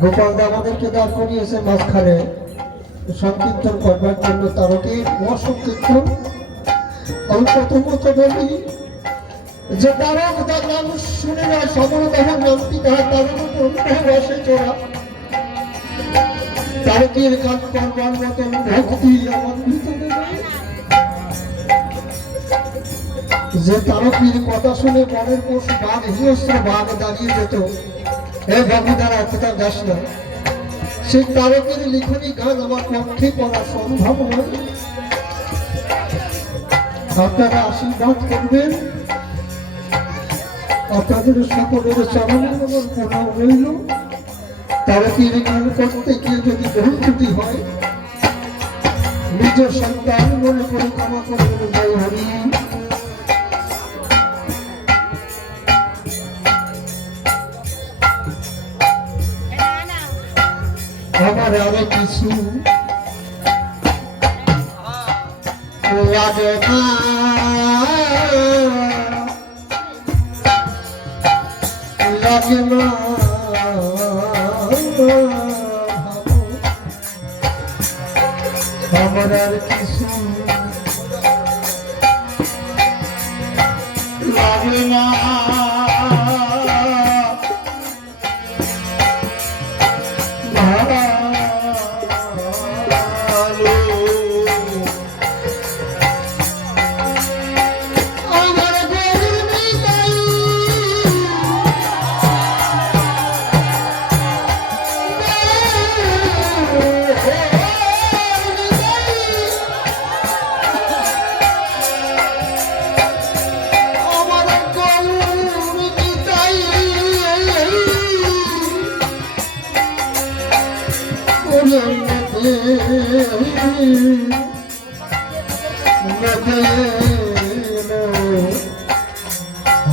গোপাল দা আমাদেরকে দাঁড় করিয়েছে মাঝখানে সংকীর্তন করবার জন্য। তারকে মহাসংকীর্তন আমি প্রথমত বলি যে তারক তার নাম শুনে না সমরদহ নামটি তাহার তারক রসে চোরা তারকের গান করবার মতন ভক্তি আমার ভিতরে নাই। যে তারকের কথা শুনে বনের পশু বাঘ হিংস্র বাঘ দাঁড়িয়ে যেত, এ বাবুদারা কোথা যাস না, সেই তারকের লিখনী গান আমার পক্ষে পড়া সম্ভব নয়। আপনারা আশীর্বাদ করবেন, আপনাদের সকলের চরণে আমার প্রণাম রইল। তারকের গান করতে গিয়ে যদি বহু ত্রুটি হয় নিজ সন্তান মনে করে ক্ষমা করবেন। জয় হরি। আমার আরো কিছু লাগে না, লাগে না আমার আর কিছু লাগে না।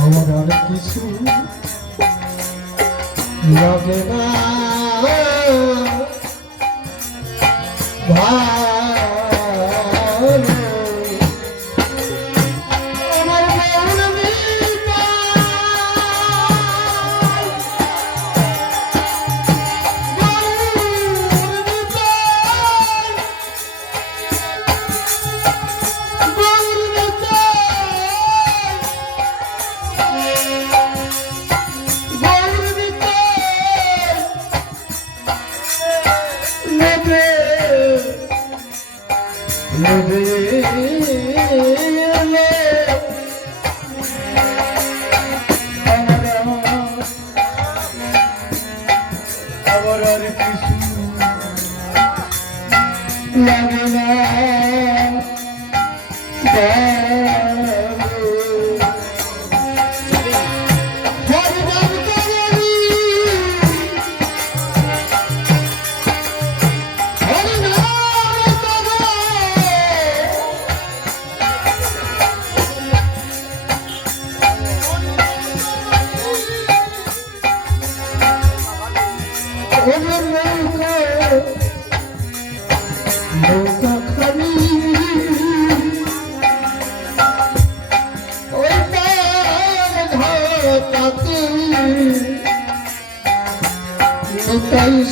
আমার আর কিছু লাগে না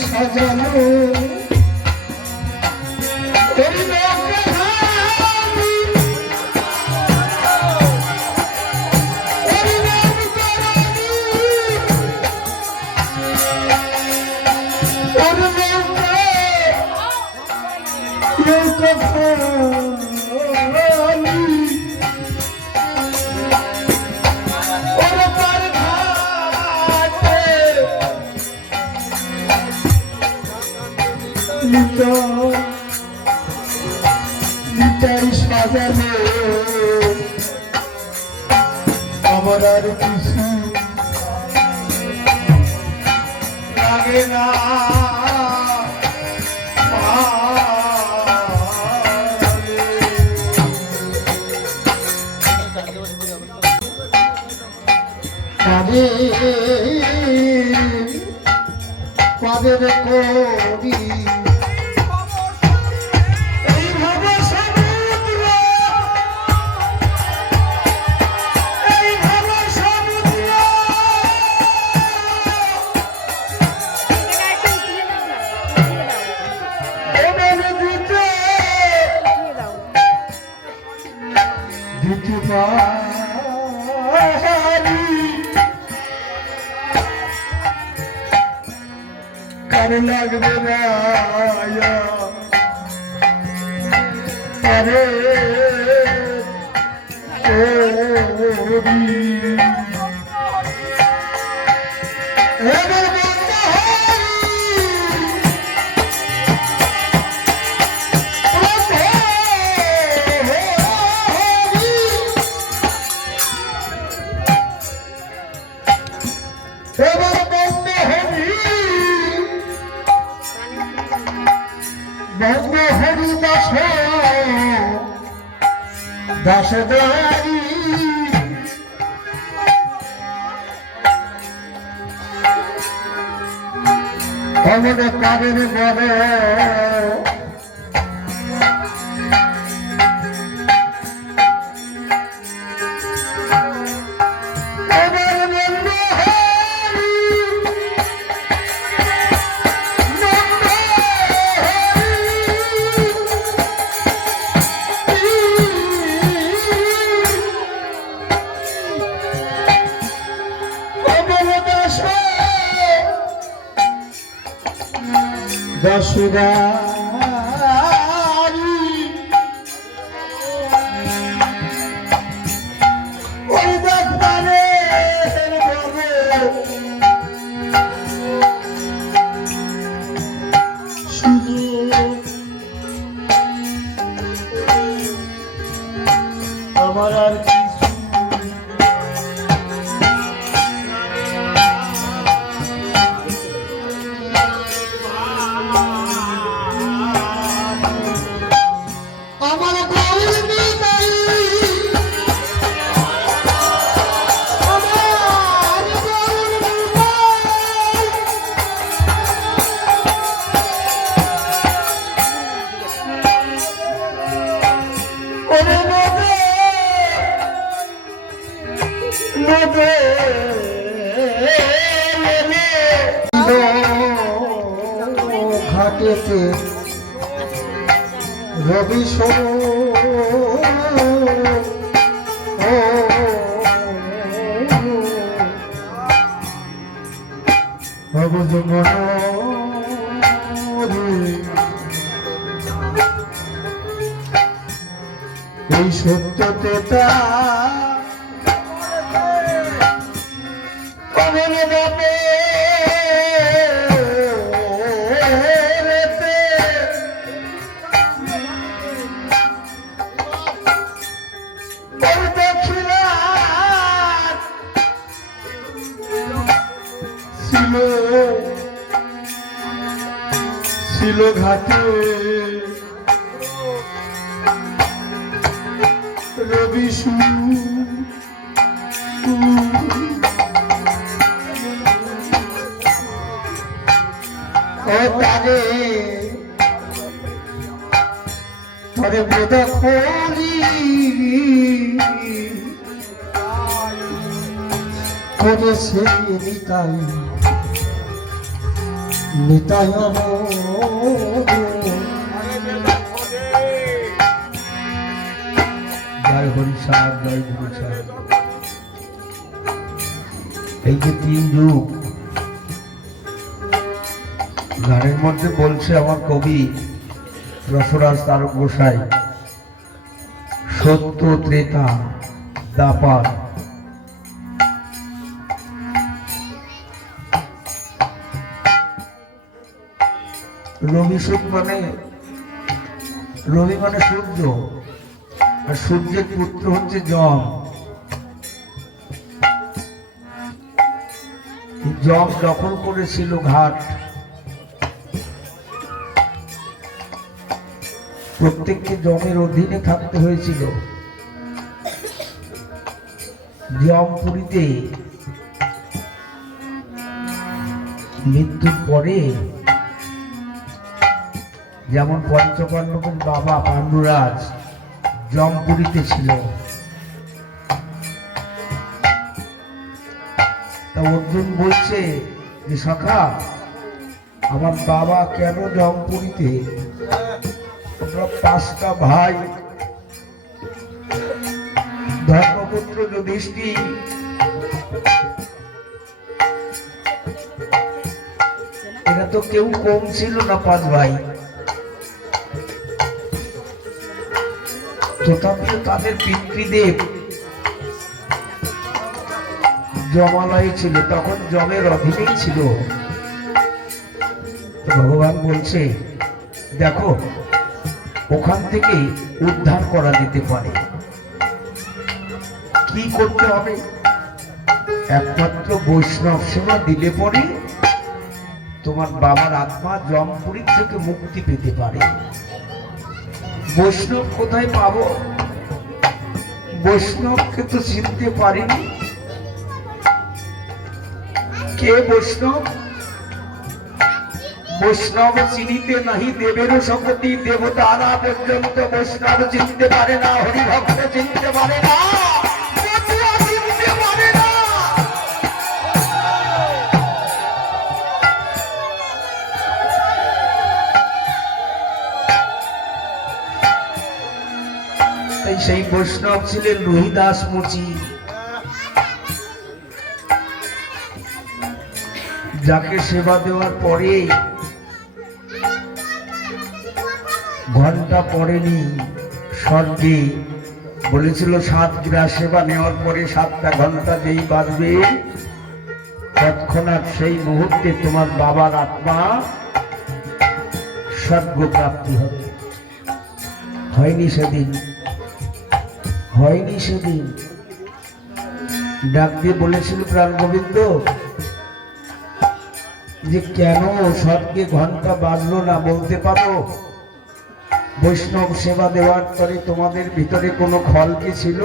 সাজানো সাজানো আমার আর কিছু লাগে না। পাদের করি আর লাগবে না আরে দাসদারি আমাদের কাদের বড় দাসদারি ওই ডাক্তারে শুধু আমার আর ঘাটেতে রবি এই সত্যতে তা ছিল ঘাটে রবি তারে পরে বোধ করি করেছে নিতাই নিতাই জয় হরি সাহেব জয় গুরু সাহেব। এই যে তিন যুগ গানের মধ্যে বলছে আমার কবি রসরাজ তারক গোসাই, সত্য ত্রেতা দাপার রবি সুখ মানে রবি মানে সূর্য, আর সূর্যের পুত্র হচ্ছে যম। যম দখল করেছিল ঘাট, প্রত্যেককে যমের অধীনে থাকতে হয়েছিল। যমপুরীতে মৃত্যুর পরে যেমন পঞ্চপাণ্ডবের বাবা পাণ্ডুরাজ যমপুরীতে ছিল, তা অর্জুন বলছে যে সখা আমার বাবা কেন যমপুরীতে? আমরা 5টা ভাই, ধর্মপুত্র যুধিষ্ঠির এরা তো কেউ কম ছিল না, 5 ভাই। তথাপিও তাদের পিতৃদেব জমালয় ছিল, তখন জমের অধীনেই ছিল। ভগবান বলছে দেখো ওখান থেকে উদ্ধার করা যেতে পারে। কি করতে হবে? একমাত্র বৈষ্ণব সেবা দিলে পরে তোমার বাবার আত্মা জমপুরী থেকে মুক্তি পেতে পারে। বৈষ্ণব কোথায় পাবো? বৈষ্ণবকে তো চিনতে পারিনি। কে বৈষ্ণব? বৈষ্ণব চিনিতে নাহি দেবেরও শপথি, দেবতারা পর্যন্ত বৈষ্ণব চিনতে পারে না, হরিভক্ত চিনতে পারে না, চিনতে পারে না। তাই সেই বৈষ্ণব ছিলেন রোহিদাস মুচি, যাকে সেবা দেওয়ার পরে ঘন্টা পড়েনি স্বর্গে। বলেছিল 7 গ্রাস সেবা নেওয়ার পরে 7টা ঘন্টা যেই বাজবে তৎক্ষণাৎ সেই মুহূর্তে তোমার বাবার আত্মা স্বর্গ প্রাপ্তি হবে। হয়নি সেদিন, হয়নি সেদিন। ডাক দিয়ে বলেছিল প্রাণ গোবিন্দ যে কেন স্বর্গে ঘন্টা বাজলো না, বলতে পারো? বৈষ্ণব সেবা দেওয়ার পরে তোমাদের ভিতরে কোনো খল কি ছিল?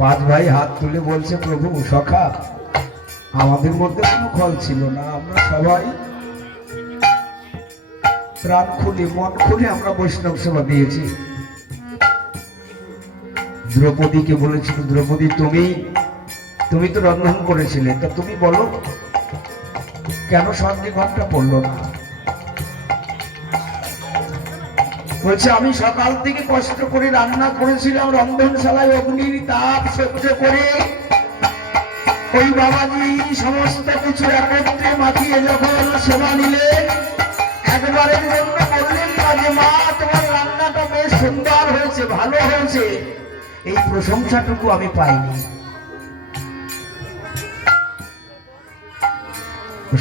5 ভাই হাত তুলে বলছে প্রভু সখা আমাদের মধ্যে কোনো খল ছিল না, আমরা সবাই প্রাণ খুলে মন খুলে আমরা বৈষ্ণব সেবা দিয়েছি। দ্রৌপদীকে বলেছিল দ্রৌপদী তুমি তো রন্ধন করেছিলে, তা তুমি বলো কেন স্বর্গে ঘন্টা পড়লো না? বলছে আমি সকাল থেকে কষ্ট করে রান্না করেছিলাম রন্ধনশালায়, অগ্নির তাপ সহ্য করে ওই বাবাজি সমস্ত কিছু একত্রে মাখিয়ে যখন সেবা নিলে একবারের জন্য বললেন না যে মা তোমার রান্নাটা বেশ সুন্দর হয়েছে, ভালো হয়েছে, এই প্রশংসাটুকু আমি পাইনি।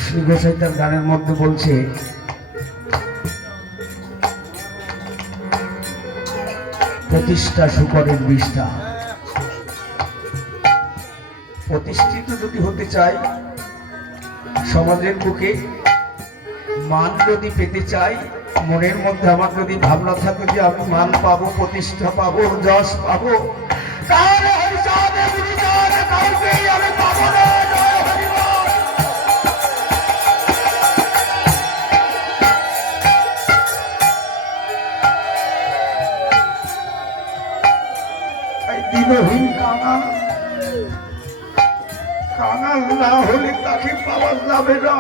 শ্রী গোসাই তার গানের মধ্যে বলছে প্রতিষ্ঠা শুকরের বিষ্ঠা। প্রতিষ্ঠিত যদি হতে চাই সমাজের বুকে, মান যদি পেতে চাই, মনের মধ্যে আমার যদি ভাবনা থাকে যে আমি মান পাবো, প্রতিষ্ঠা পাবো, যশ পাবো, তাহলে হরিচাঁদে গুরুচাঁদে কাউকেই আমি পাবো না। জয় হরিবল। দিনহীন কাঙাল, কাঙাল না হলে তাকে পাওয়া যাবে না।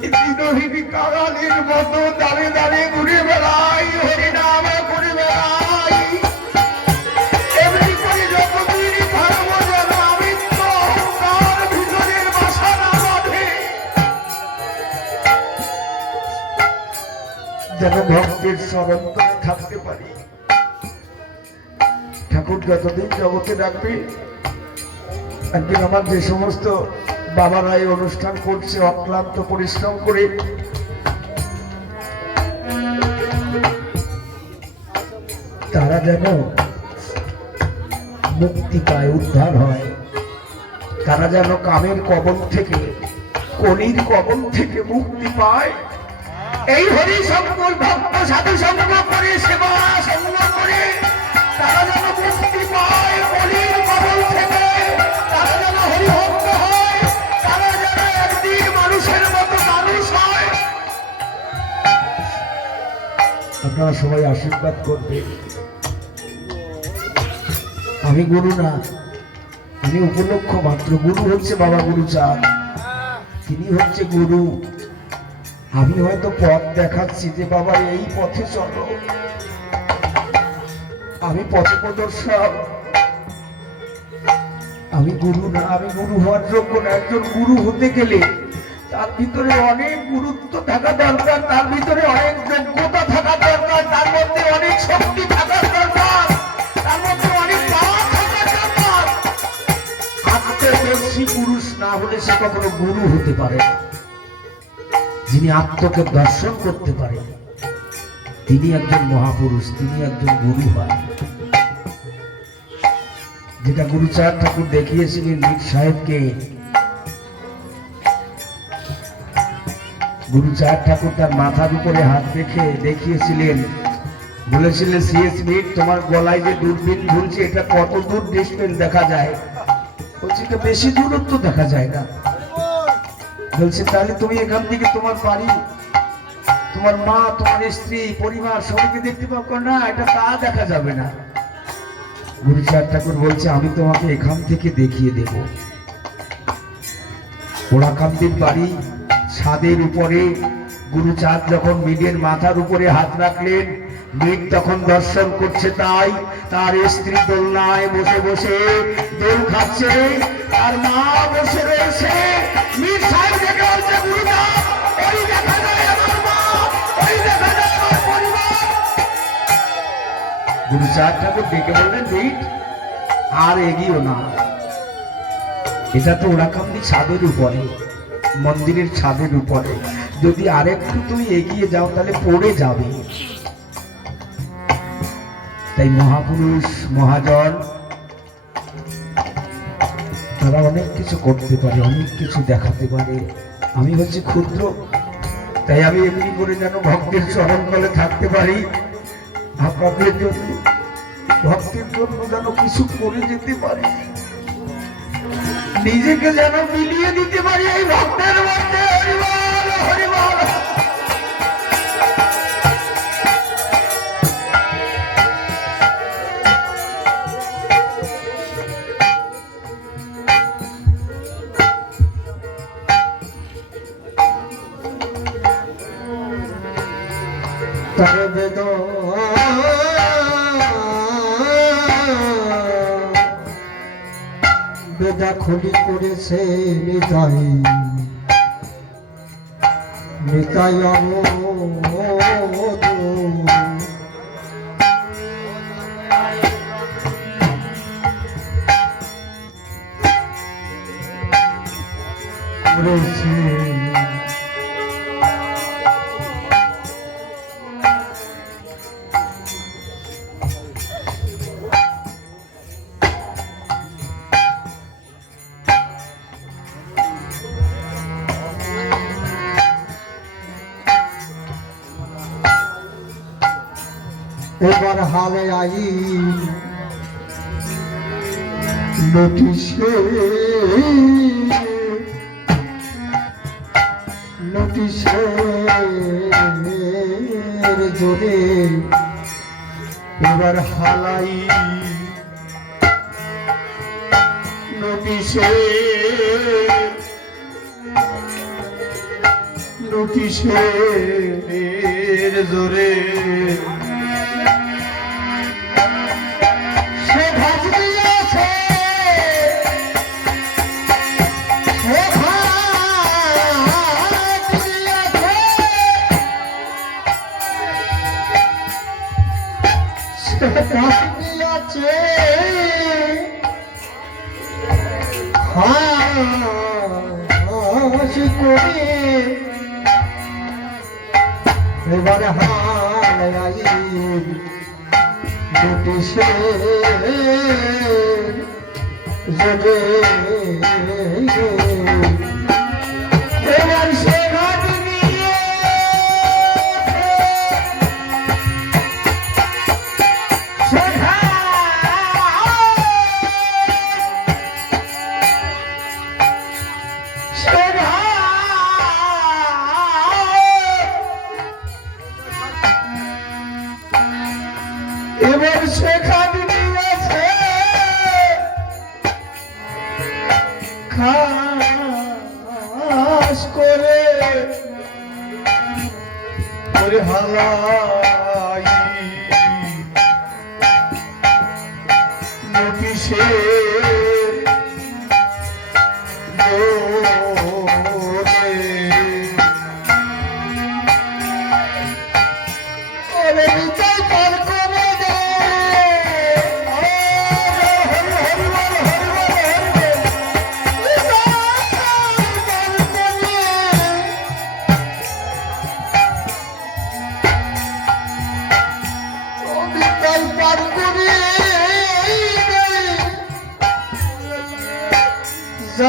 দিনহীন কাঙালের মতো দাঁড়িয়ে দাঁড়িয়ে ঘুরে বেড়াই, হরিনাম করে বেড়াই, এমনি করে যতদিন থাকবো যেন আমি তো তার ভিতরের বাসা না বাঁধে, যেন ভক্তের স্মরণ করে থাকতে পারি। ঠাকুর যতদিন জগতে রাখবে, একদিন আমার যে সমস্ত বাবারা এই অনুষ্ঠান করছে অক্লান্ত পরিশ্রম করে, তারা যেন মুক্তি পায়, উদ্ধার হয়, তারা যেন কামের কবল থেকে, কলির কবল থেকে মুক্তি পায়। এই হরি শঙ্কর ভক্ত সাধু সঙ্গ করে, সেবা সঙ্গ করে তারা যেন মুক্তি পায় কলির কবল থেকে, তারা যেন হরিভক্ত হয়, তারা যেন একদিন মানুষের মতো মানুষ হয়। আপনারা সবাই আশীর্বাদ করবেন। আমি গুরু না, আমি উপলক্ষ মাত্র। গুরু হচ্ছে বাবা গুরুচাঁদ, তিনি হচ্ছে গুরু। আমি হয়তো পথ দেখাচ্ছি যে বাবা এই পথে চলো, আমি পথ প্রদর্শক, আমি গুরু না, আমি গুরু হওয়ার যোগ্য না। একজন গুরু হতে গেলে তার ভিতরে অনেক গুরুত্ব থাকা দরকার, তার ভিতরে অনেক যোগ্যতা থাকা দরকার, তার মধ্যে অনেক শক্তি থাকা দরকার, তার মধ্যে অনেক পাওয়ার থাকা দরকার। আত্মদর্শী পুরুষ না হলে সে কখনো গুরু হতে পারে না। যিনি আত্মকে দর্শন করতে পারে তিনি একজন মহাপুরুষ, তিনি একজন গুরু হয়। যেটা গুরুচাঁদ ঠাকুর দেখিয়েছিলেন মীর সাহেবকে, গুরুচাঁদ ঠাকুর তার মাথার উপরে হাত রেখে দেখিয়েছিলেন, বলেছিলেন সিএস মীর তোমার গলায় যে দূরবীন ঝুলছে এটা কত দূর ডিসপ্লে দেখা যায়? বলছি এটা বেশি দূরত্ব দেখা যায় না। বলছে তাহলে তুমি এখান থেকে তোমার বাড়ি, তোমার মা, তোমার স্ত্রী, পরিবার সবাইকে দেখতে পাবো না, এটা তা দেখা যাবে না। গুরুচাঁদ ঠাকুর বলছে আমি তোমাকে এখান থেকে দেখিয়ে দেব। ওরাকান্দির বাড়ি ছাদের উপরে গুরুচাঁদ যখন মীরের মাথার উপরে হাত রাখলেন, মীর তখন দর্শন করছে, তাই তার স্ত্রী দোলনায় বসে বসে দোল খাচ্ছে, তার মা বসে রয়েছে। মীর সাহেব দেখে বলছে গুরুচাঁদ ওই দেখা যায় আমার মা, ওই দেখা যায় আমার পরিবার। গুরুচাঁদ ঠাকুর ডেকে বললেন মীর আর এগিয়েও না, এটা তো ওরাকান্দি ছাদের উপরে, মন্দিরের ছাদের উপরে, যদি আরেকটু তুমি এগিয়ে যাও তাহলে পড়ে যাবে। তাই মহাপুরুষ মহাজন তারা অনেক কিছু করতে পারে, অনেক কিছু দেখাতে পারে। আমি হচ্ছে ক্ষুদ্র, তাই আমি এমনি করে যেন ভক্তের চরণ তলে থাকতে পারি, আপনাদের জন্য ভক্তের জন্য যেন কিছু করে যেতে পারি, নিজেকে যেন মিলিয়ে দিতে পারি এই ভক্তের মধ্যে। হরিবল হরিবল। তবে বেদ বেদা খুলি করেছে নিতাই নিতাই করেছে। এবার হালে আই নোটিশে নোটিশের জোরে এবার হালাই নোটিশের জোরে এবার হাই নোটিশে জোরে এবার সে ঘাট নিয়ে এবার সেখানে নিয়েছে খাস করে হালাই নোটিশে জোরে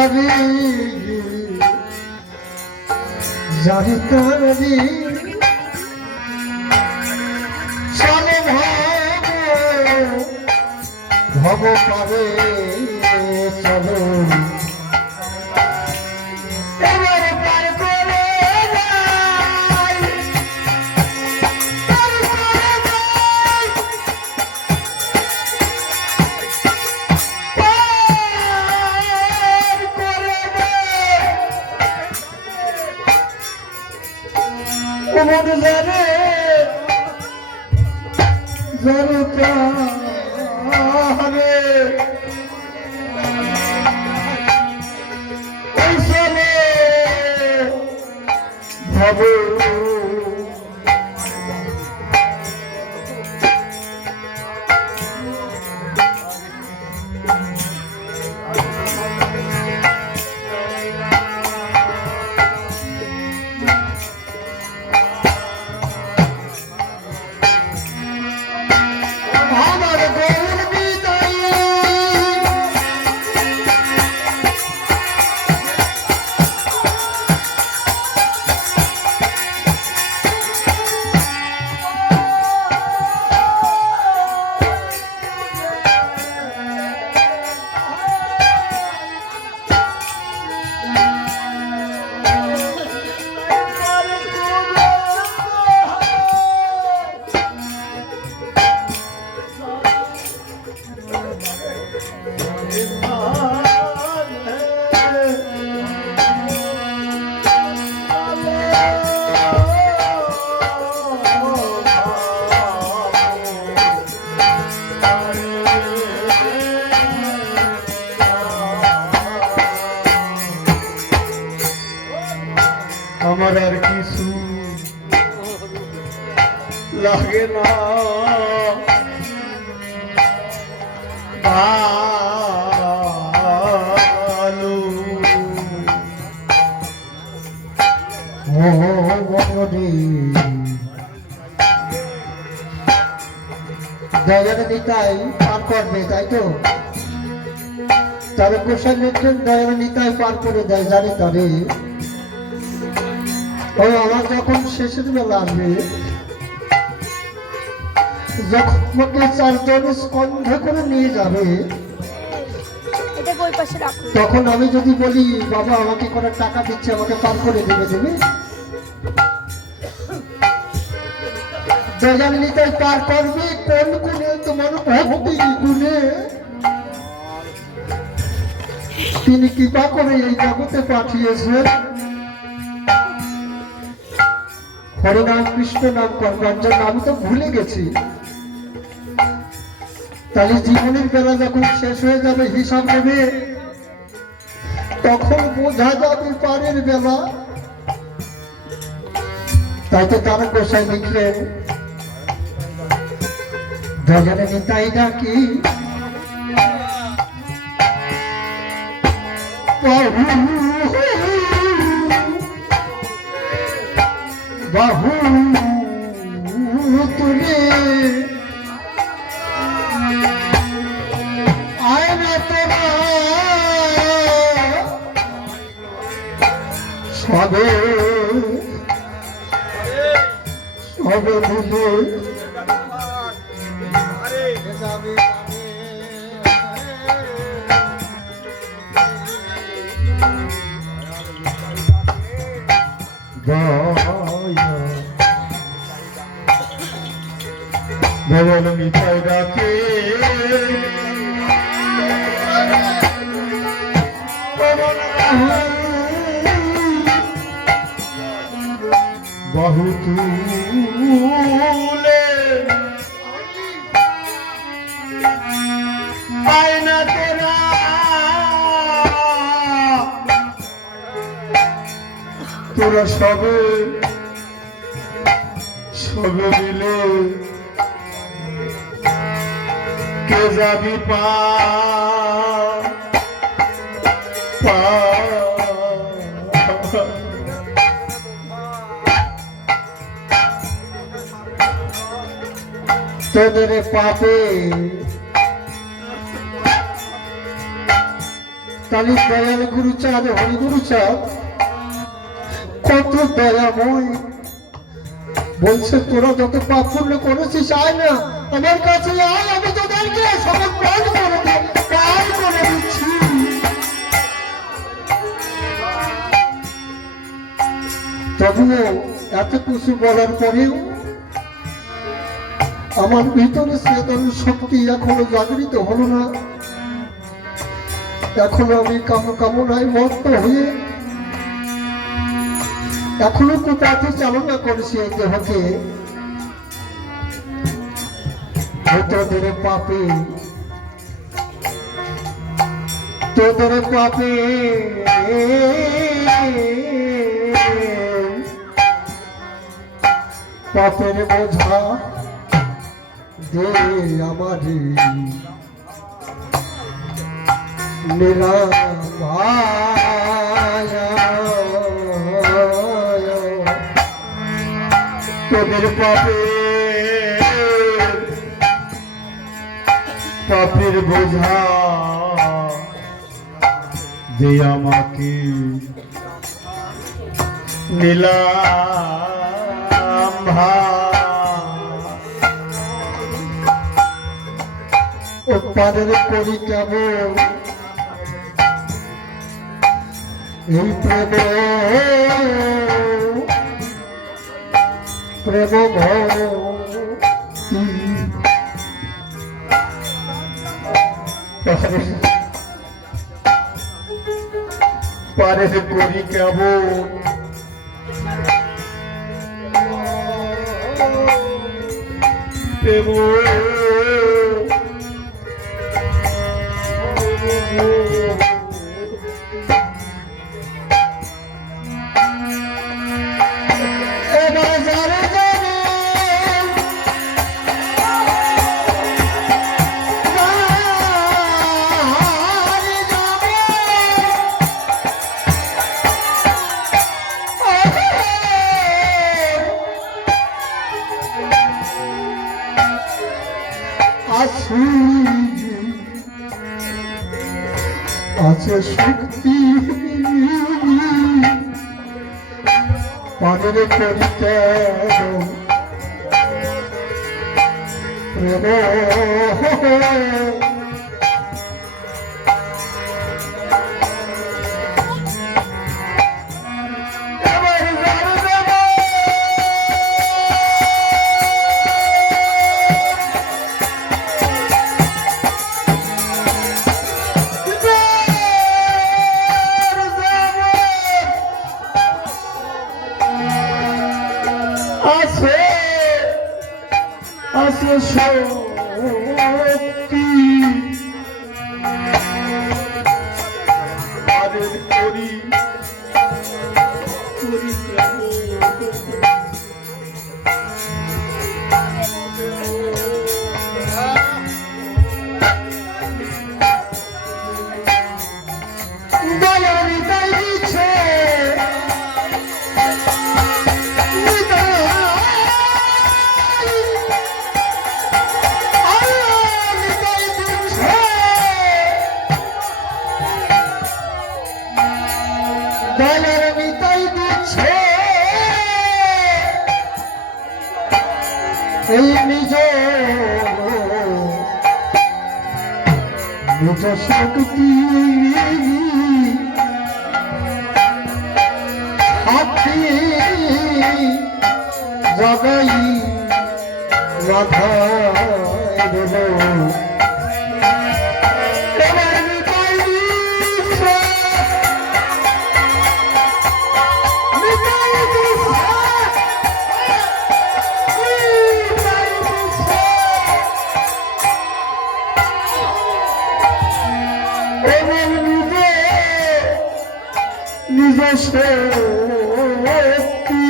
তারি জানি তারি চলে ভব পারে চলো এবার পার করে যাই, পার করে যাই, পার করে যাই। কোমর জানে জানে প্রাণে ওই চলে ভব আমার গৌর বিদায়ী আমার আর কিছু লাগে না ভালো ও বড়ি দয়ার নিতাই পার করবে তাই তো তার গোসাই লিখলেন দয়ার নিতাই পার করে দেয় জানি তারে ও আমার যখন শেষের বেলা আসবে যখন আমাকে চারজন স্কন্ধ করে নিয়ে যাবে তখন আমি যদি বলি বাবা আমাকে কোনো টাকা দিচ্ছে আমাকে পার করে দেবে দয়াল নিতাই পার করবে কোন গুণে তোমার ভক্তি গুণে তিনি কৃপা করে এই জগতে পাঠিয়েছেন হরিনাম কৃষ্ণ নাম করবার জন্য। আমি তো ভুলে গেছি, তাহলে জীবনের বেলা যখন শেষ হয়ে যাবে হিসাব নেবে তখন বোঝা যাবে পারের বেলা। তাই তো তারা গোসাই লিখলেন ভজনে নিতাই ডাকি বাহু তুলে আয় না তোরা সবে সবে মিলে ভগবান মিঠাই ডাকে বাহু তুলে আয়না তোরা তোরা সবে সবে মিলে কে যাবি পা তোদের পাপে তাহলে দয়াল গুরুচাঁদ হরি গুরুচাঁদ কত দয়াময়, বলছে তোরা যত পাপ পুণ্য করেছিস আয় না আমার কাছে আয়, আমি তোদেরকে সমর্পণ করে পার করে দিচ্ছি। তবুও এত কিছু বলার পরেও আমার ভিতরে চেতন শক্তি এখনো জাগরিত হলো না। এখনো আমি কামনায় মত্ত হয়ে এখনো কুপথে চালনা করেছি এই দেহকে। তোদের পাপে তোদের পাপে পাপের বোঝা দে আমারে তোদের পাপের বোঝা দে আমাকে নিলাম পারের করি কেমন এই প্রেম প্রেম পারের করি কেমন প্রেম আছে শক্তি পানের করিতে প্রেম আছে শক্তি পারের করি এই নিজ নিজ শক্তি হাতি জগাই রাধায় দেব নিজ শক্তি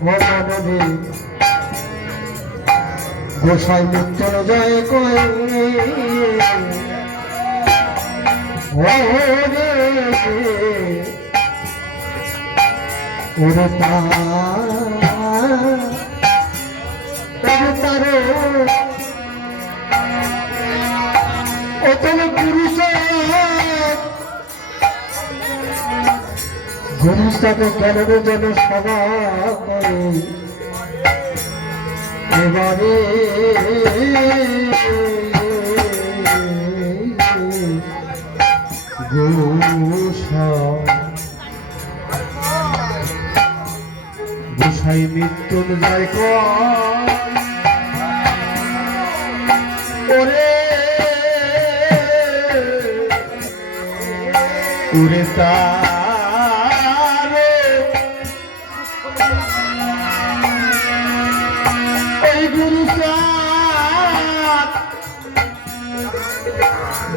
মনরে গোসাই মৃত্যুর জয় কয়ে ওরে তারে অতল গুরুস্থাকে জ্ঞানের যেন সভা করে এবারে গোসাই মৃত্যুঞ্জয় ওরে উরে তারে এই গুরু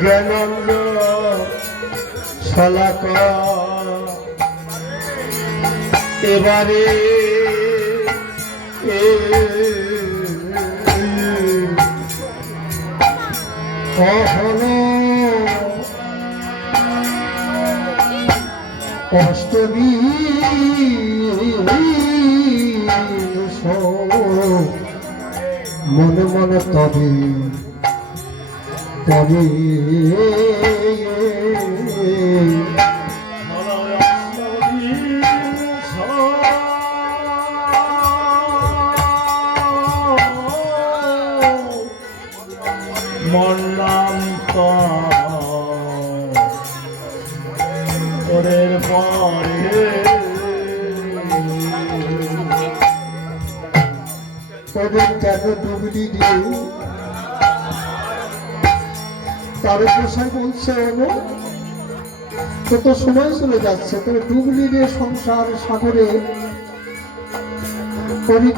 জ্ঞানন্দ সলাক এবারে হলো অষ্টমী মনে মনে তবে তবে মন্নান্ত ওরের পরে ওদের কেন ডুবলি দিও তার পোশাক বলছে কত সময় চলে যাচ্ছে তবে ডুবলি রে সংসার সাগরে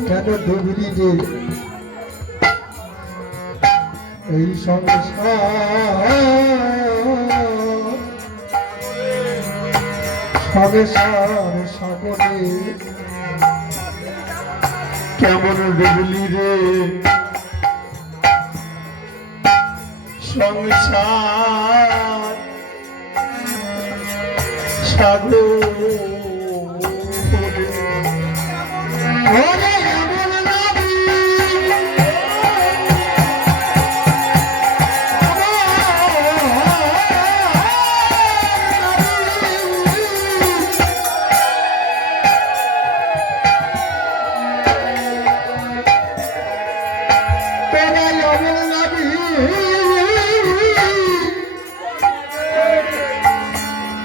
কেন ডুবলি রে এই সংসার সাগরে কেমন ডুবলি রে সংসার সাগরে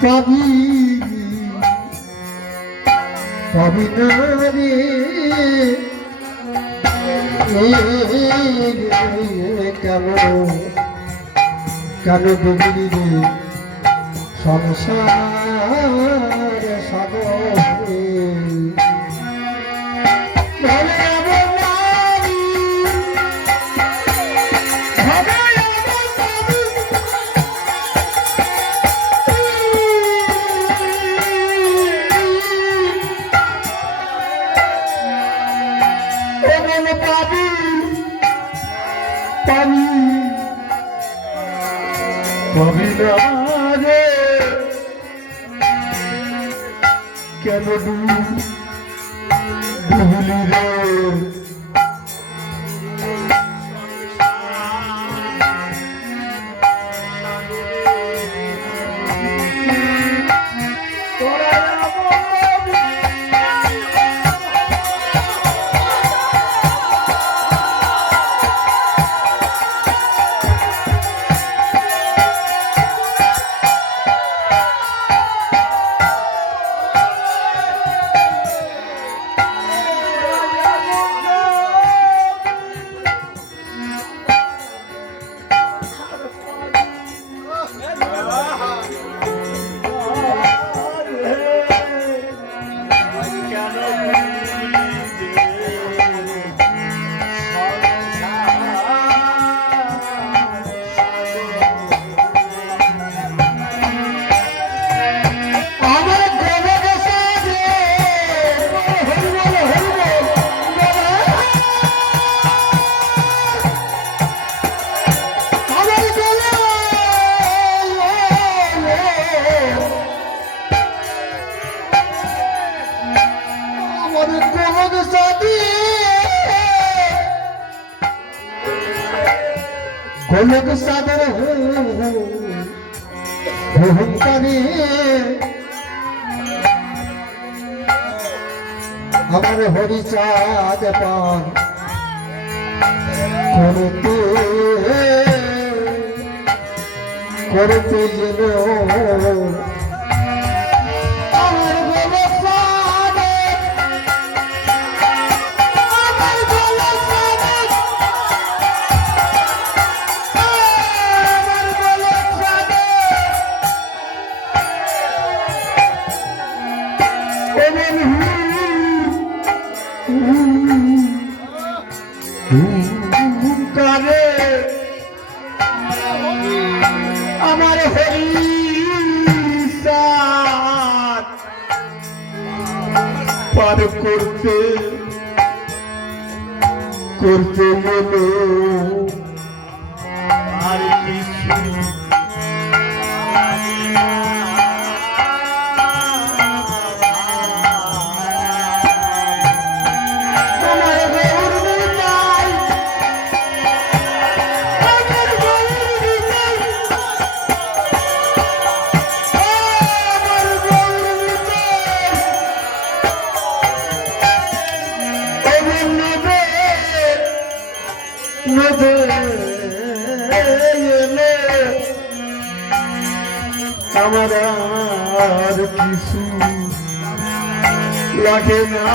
পাবি পাবি না রে কেন কেন ডুবলি রে সংসার সাগরে কেন ডুবলি রে আমার কোন সাথী গোলক সাদর হুঙ্কারে আমার হরিচাঁদ পান করতে করতে যেন আমার গোলক সাদর আমার গোলক সাদর আমার গোলক সাদর কারে আমার হরিসাত পার করতে করতে গেল আর কিছু আমার গৌর নিতাই, আমার গৌর নিতাই, আমার গৌর নিতাই। ওরে নবে নবে এলে আমার আর কিছু লাগে না